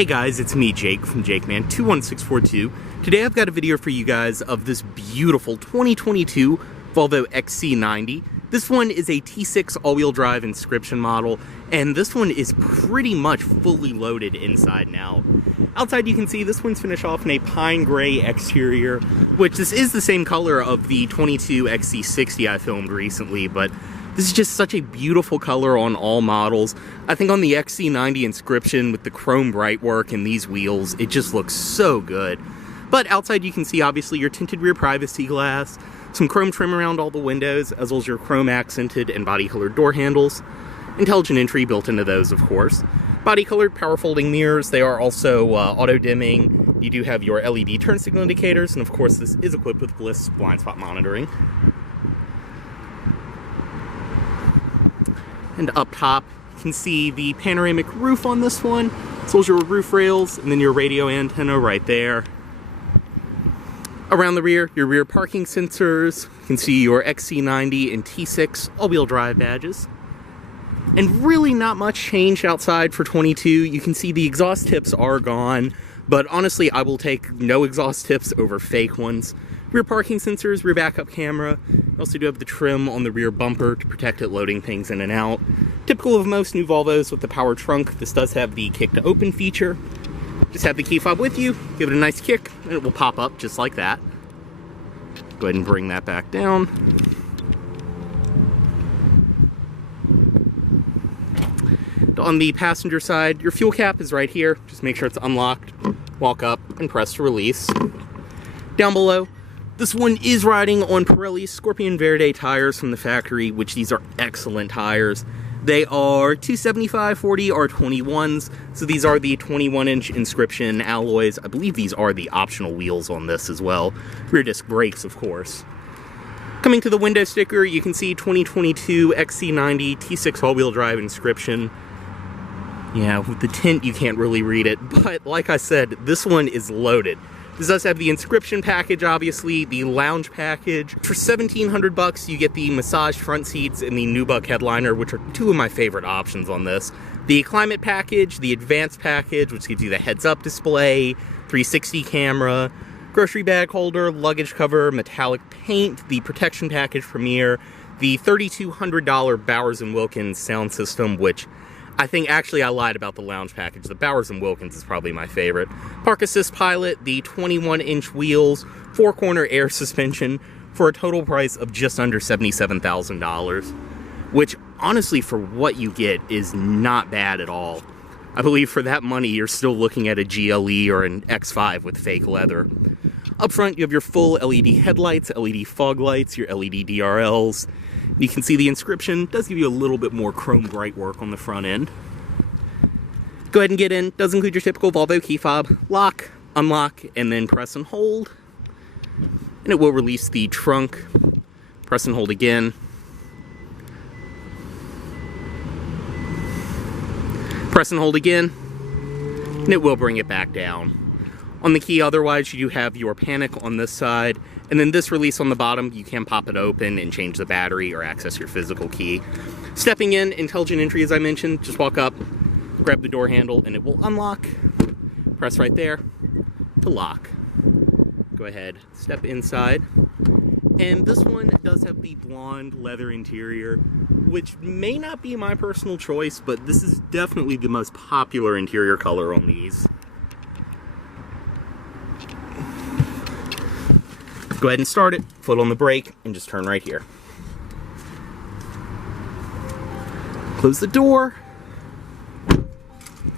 Hey guys, it's me, Jake, from JakeMan21642. Today I've got a video for you guys of this beautiful 2022 Volvo XC90. This one is a T6 all-wheel drive Inscription model, and this one is pretty much fully loaded inside now. Outside you can see this one's finished off in a pine gray exterior, which this is the same color of the 22 XC60 I filmed recently, but this is just such a beautiful color on all models. I think on the XC90 Inscription with the chrome bright work and these wheels, it just looks so good. But outside you can see obviously your tinted rear privacy glass, some chrome trim around all the windows, as well as your chrome accented and body colored door handles. Intelligent entry built into those, of course. Body colored power folding mirrors. They are also auto dimming. You do have your LED turn signal indicators, and of course this is equipped with Bliss blind spot monitoring. And up top, you can see the panoramic roof on this one, as well as your roof rails, and then your radio antenna right there. Around the rear, your rear parking sensors. You can see your XC90 and T6 all-wheel drive badges. And really not much changed outside for 22. You can see the exhaust tips are gone, but honestly, I will take no exhaust tips over fake ones. Rear parking sensors, rear backup camera. You also do have the trim on the rear bumper to protect it loading things in and out. Typical of most new Volvos with the power trunk, this does have the kick to open feature. Just have the key fob with you, give it a nice kick, and it will pop up just like that. Go ahead and bring that back down. On the passenger side, your fuel cap is right here. Just make sure it's unlocked, walk up, and press to release. Down below, this one is riding on Pirelli's Scorpion Verde tires from the factory, which these are excellent tires. They are 275/40 R21s, so these are the 21-inch Inscription alloys. I believe these are the optional wheels on this as well. Rear disc brakes, of course. Coming to the window sticker, you can see 2022 XC90 T6 all-wheel drive Inscription. Yeah, with the tint you can't really read it, but like I said, this one is loaded. This does have the Inscription package, obviously, the lounge package. For $1,700 you get the massage front seats and the nubuck headliner, which are two of my favorite options on this. The climate package, the advanced package, which gives you the heads-up display, 360 camera, grocery bag holder, luggage cover, metallic paint, the protection package Premier, the $3,200 Bowers & Wilkins sound system, which I think actually I lied about the lounge package. The Bowers & Wilkins is probably my favorite. Park Assist Pilot, the 21-inch wheels, 4-corner air suspension for a total price of just under $77,000, which honestly for what you get is not bad at all. I believe for that money you're still looking at a GLE or an X5 with fake leather. Up front you have your full LED headlights, LED fog lights, your LED DRLs. You can see the Inscription does give you a little bit more chrome bright work on the front end. Go ahead and get in. Does include your typical Volvo key fob. Lock, unlock, and then press and hold. And it will release the trunk. Press and hold again. Press and hold again. And it will bring it back down. On the key otherwise, you do have your panic on this side. And then this release on the bottom, you can pop it open and change the battery or access your physical key. Stepping in, intelligent entry as I mentioned, just walk up, grab the door handle, and it will unlock. Press right there to lock. Go ahead, step inside. And this one does have the blonde leather interior, which may not be my personal choice, but this is definitely the most popular interior color on these. Go ahead and start it, foot on the brake, and just turn right here. Close the door,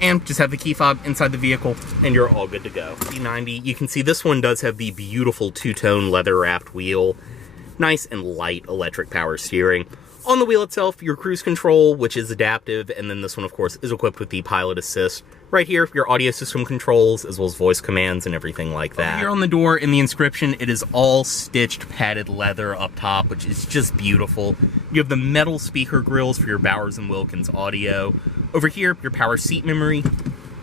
and just have the key fob inside the vehicle, and you're all good to go. XC90, you can see this one does have the beautiful two-tone leather-wrapped wheel. Nice and light electric power steering. On the wheel itself, your cruise control, which is adaptive, and then this one, of course, is equipped with the pilot assist. Right here, your audio system controls, as well as voice commands and everything like that. Over here on the door in the Inscription, it is all stitched padded leather up top, which is just beautiful. You have the metal speaker grills for your Bowers & Wilkins audio. Over here, your power seat memory,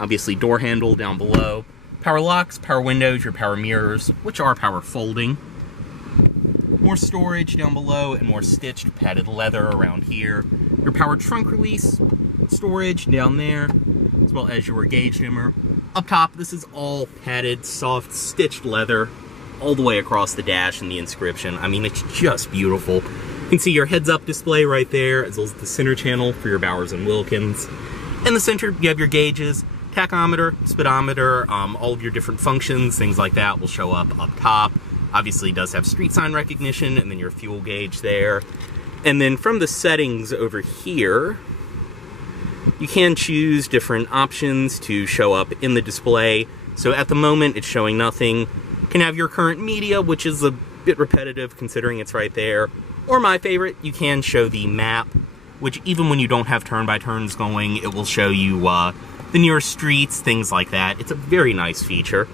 obviously door handle down below, power locks, power windows, your power mirrors, which are power folding. More storage down below and more stitched padded leather around here. Your power trunk release, storage down there, as well as your gauge dimmer. Up top, this is all padded, soft, stitched leather all the way across the dash and the Inscription. I mean, it's just beautiful. You can see your heads-up display right there, as well as the center channel for your Bowers & Wilkins. In the center, you have your gauges, tachometer, speedometer, all of your different functions, things like that will show up top. Obviously, it does have street sign recognition, and then your fuel gauge there. And then from the settings over here, you can choose different options to show up in the display. So at the moment, it's showing nothing. You can have your current media, which is a bit repetitive considering it's right there. Or my favorite, you can show the map, which even when you don't have turn-by-turns going, it will show you the nearest streets, things like that. It's a very nice feature.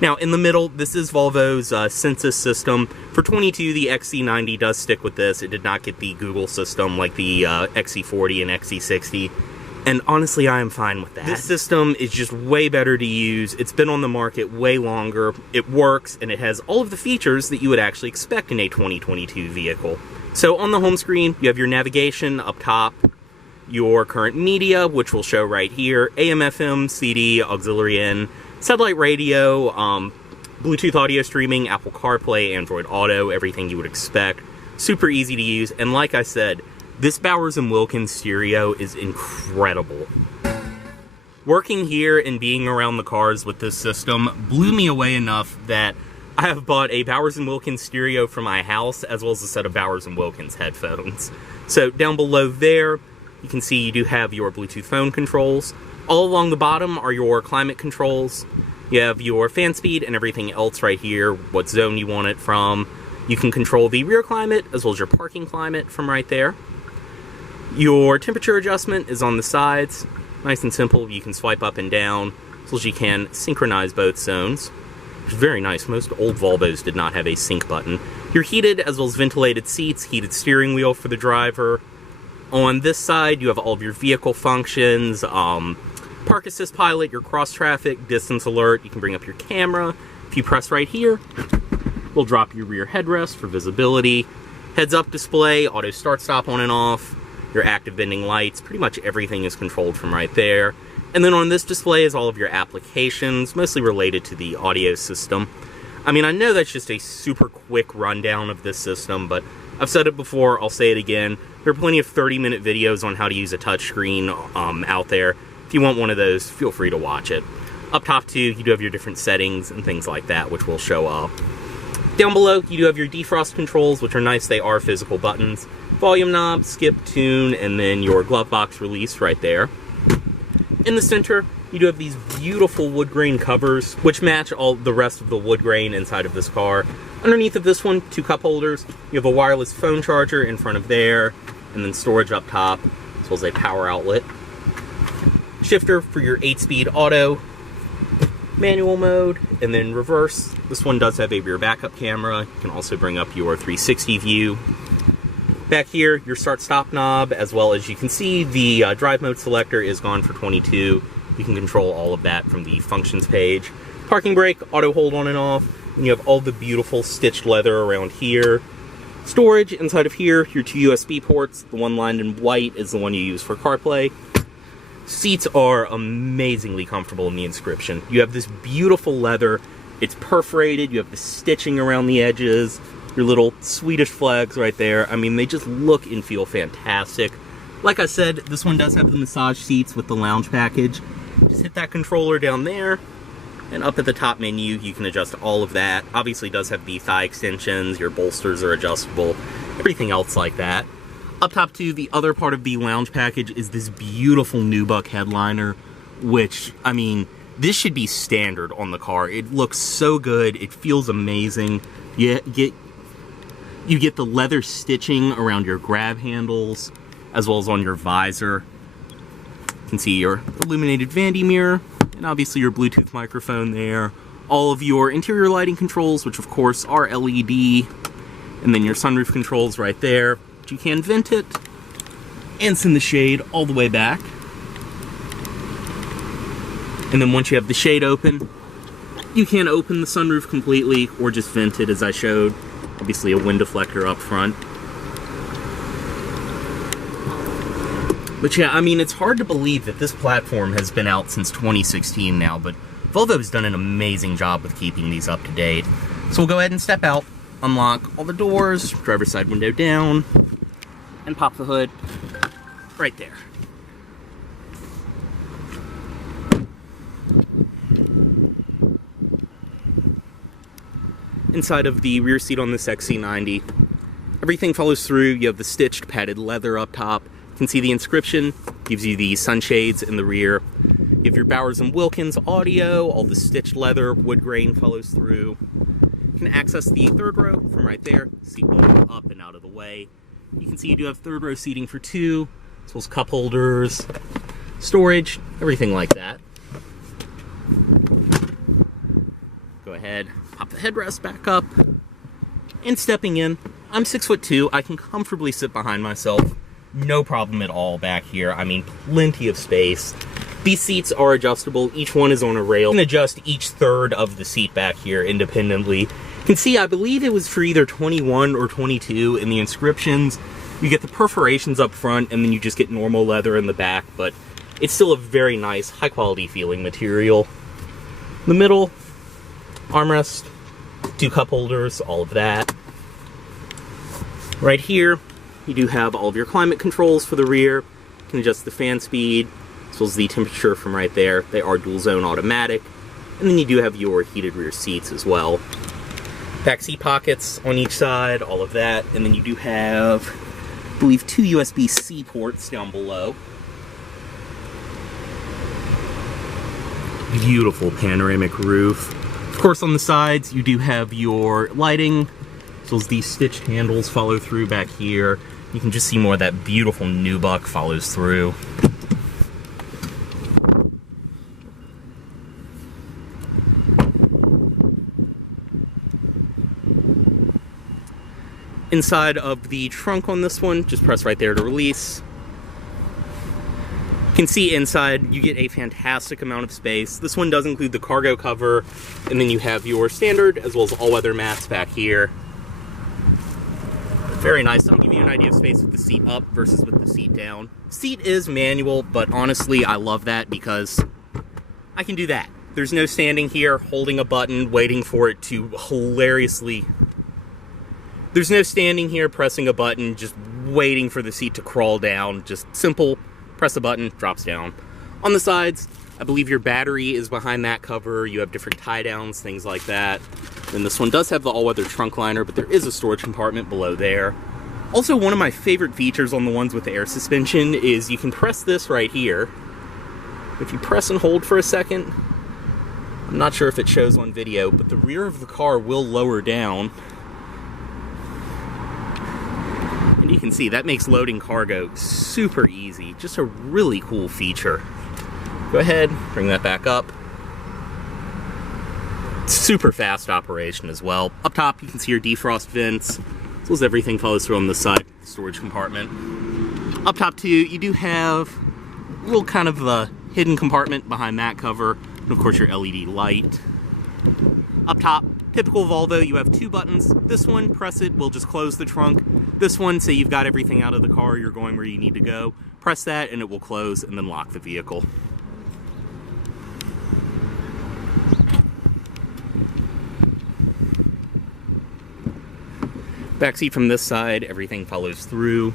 Now, in the middle, this is Volvo's census system. For 22, the XC90 does stick with this. It did not get the Google system like the XC40 and XC60. And honestly, I am fine with that. This system is just way better to use. It's been on the market way longer. It works, and it has all of the features that you would actually expect in a 2022 vehicle. So on the home screen, you have your navigation up top, your current media, which will show right here, AM, FM, CD, auxiliary in, satellite radio, Bluetooth audio streaming, Apple CarPlay, Android Auto, everything you would expect. Super easy to use, and like I said, this Bowers & Wilkins stereo is incredible. Working here and being around the cars with this system blew me away enough that I have bought a Bowers & Wilkins stereo for my house, as well as a set of Bowers & Wilkins headphones. So down below there, you can see you do have your Bluetooth phone controls. All along the bottom are your climate controls. You have your fan speed and everything else right here, what zone you want it from. You can control the rear climate, as well as your parking climate from right there. Your temperature adjustment is on the sides. Nice and simple. You can swipe up and down, as well as you can synchronize both zones, which is very nice. Most old Volvos did not have a sync button. Your heated as well as ventilated seats, heated steering wheel for the driver. On this side, you have all of your vehicle functions, park assist pilot, your cross traffic, distance alert. You can bring up your camera. If you press right here, we'll drop your rear headrest for visibility. Heads up display, auto start stop on and off. Your active bending lights, pretty much everything is controlled from right there. And then on this display is all of your applications, mostly related to the audio system. I mean, I know that's just a super quick rundown of this system, but I've said it before, I'll say it again. There are plenty of 30-minute videos on how to use a touchscreen out there. If you want one of those, feel free to watch it. Up top too, you do have your different settings and things like that, which will show up. Down below, you do have your defrost controls, which are nice. They are physical buttons. Volume knob, skip, tune, and then your glove box release right there. In the center, you do have these beautiful wood grain covers, which match all the rest of the wood grain inside of this car. Underneath of this one, 2 cup holders. You have a wireless phone charger in front of there, and then storage up top, as well as a power outlet. Shifter for your 8-speed auto, manual mode, and then reverse. This one does have a rear backup camera. You can also bring up your 360 view. Back here, your start-stop knob, as well as you can see the drive mode selector is gone for 22. You can control all of that from the functions page. Parking brake, auto hold on and off, and you have all the beautiful stitched leather around here. Storage inside of here, your 2 USB ports. The one lined in white is the one you use for CarPlay. Seats are amazingly comfortable in the Inscription. You have this beautiful leather. It's perforated. You have the stitching around the edges. Your little Swedish flags right there. I mean, they just look and feel fantastic. Like I said, this one does have the massage seats with the lounge package. Just hit that controller down there, and up at the top menu, you can adjust all of that. Obviously, it does have the thigh extensions. Your bolsters are adjustable. Everything else like that. Up top too, the other part of the lounge package is this beautiful nubuck headliner, which, I mean, this should be standard on the car. It looks so good. It feels amazing. You get the leather stitching around your grab handles, as well as on your visor. You can see your illuminated vanity mirror, and obviously your Bluetooth microphone there. All of your interior lighting controls, which of course are LED, and then your sunroof controls right there. But you can vent it, and send the shade all the way back. And then once you have the shade open, you can open the sunroof completely, or just vent it as I showed. Obviously a wind deflector up front. But yeah, I mean, it's hard to believe that this platform has been out since 2016 now, but Volvo's done an amazing job with keeping these up to date. So we'll go ahead and step out, unlock all the doors, driver's side window down, and pop the hood right there. Inside of the rear seat on this XC90, everything follows through. You have the stitched padded leather up top. You can see the Inscription, gives you the sunshades in the rear. You have your Bowers & Wilkins audio, all the stitched leather, wood grain follows through. You can access the third row from right there. Seat will move up and out of the way. You can see you do have third row seating for two, as well as cup holders, storage, everything like that. Go ahead, pop the headrest back up, and stepping in, I'm 6'2". I can comfortably sit behind myself. No problem at all back here. I mean, plenty of space. These seats are adjustable. Each one is on a rail. You can adjust each third of the seat back here independently. You can see, I believe it was for either 21 or 22 in the Inscriptions. You get the perforations up front, and then you just get normal leather in the back, but it's still a very nice, high-quality feeling material. In the middle, armrest, two cup holders, all of that. Right here, you do have all of your climate controls for the rear. You can adjust the fan speed, as well as the temperature from right there. They are dual zone automatic. And then you do have your heated rear seats as well. Back seat pockets on each side, all of that. And then you do have, I believe, two USB-C ports down below. Beautiful panoramic roof. Of course, on the sides, you do have your lighting, as well as these stitched handles follow through back here. You can just see more of that beautiful nubuck follows through. Inside of the trunk on this one, just press right there to release. You can see inside you get a fantastic amount of space. This one does include the cargo cover, and then you have your standard as well as all-weather mats back here. Very nice. I'll give you an idea of space with the seat up versus with the seat down. Seat is manual, but honestly I love that because I can do that. There's no standing here holding a button waiting for it to hilariously... There's no standing here pressing a button just waiting for the seat to crawl down. Just simple, press a button, drops down. On the sides, I believe your battery is behind that cover. You have different tie downs, things like that. Then this one does have the all-weather trunk liner, but there is a storage compartment below there. Also, one of my favorite features on the ones with the air suspension is you can press this right here. If you press and hold for a second, I'm not sure if it shows on video, but the rear of the car will lower down. And you can see that makes loading cargo super easy. Just a really cool feature. Go ahead, bring that back up. Super fast operation as well. Up top, you can see your defrost vents, as well as everything follows through on this side, storage compartment. Up top too, you do have a little kind of a hidden compartment behind that cover, and of course your LED light. Up top, typical Volvo, you have two buttons. This one, press it, will just close the trunk. This one, say you've got everything out of the car, you're going where you need to go. Press that and it will close and then lock the vehicle. Backseat from this side, everything follows through.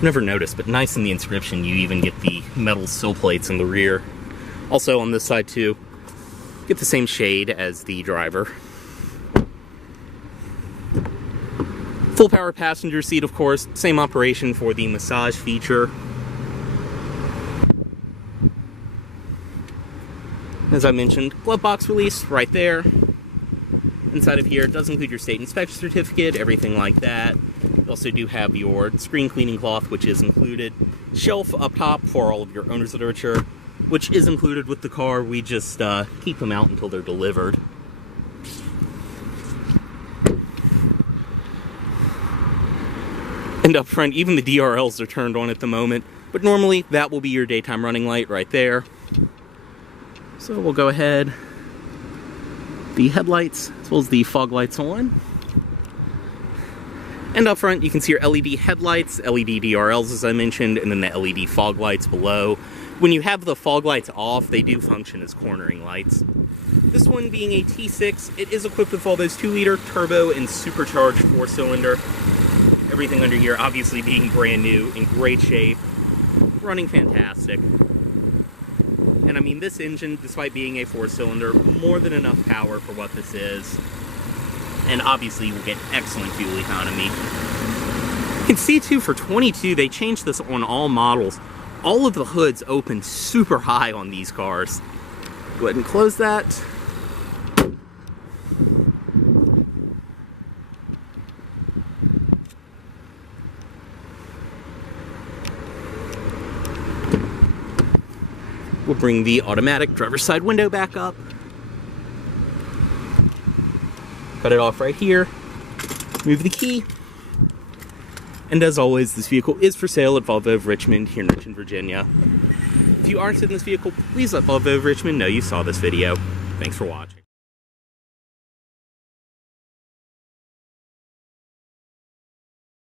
Never noticed, but nice in the Inscription, you even get the metal sill plates in the rear. Also on this side too, get the same shade as the driver. Full power passenger seat, of course, same operation for the massage feature. As I mentioned, glove box release right there. Inside of here, it does include your state inspection certificate, everything like that. You also do have your screen cleaning cloth, which is included. Shelf up top for all of your owner's literature, which is included with the car. We just keep them out until they're delivered. And up front, even the DRLs are turned on at the moment, but normally that will be your daytime running light right there. So we'll go ahead. The headlights, as well as the fog lights on. And up front, you can see your LED headlights, LED DRLs as I mentioned, and then the LED fog lights below. When you have the fog lights off, they do function as cornering lights. This one being a T6, it is equipped with Volvo's 2-liter turbo and supercharged 4-cylinder. Everything under here obviously being brand new, in great shape, running fantastic. And I mean, this engine, despite being a 4-cylinder, more than enough power for what this is. And obviously you will get excellent fuel economy. You can see too, for 22, they changed this on all models. All of the hoods open super high on these cars. Go ahead and close that. We'll bring the automatic driver's side window back up. Cut it off right here. Move the key. And as always, this vehicle is for sale at Volvo of Richmond here in Richmond, Virginia. If you are interested in this vehicle, please let Volvo of Richmond know you saw this video. Thanks for watching.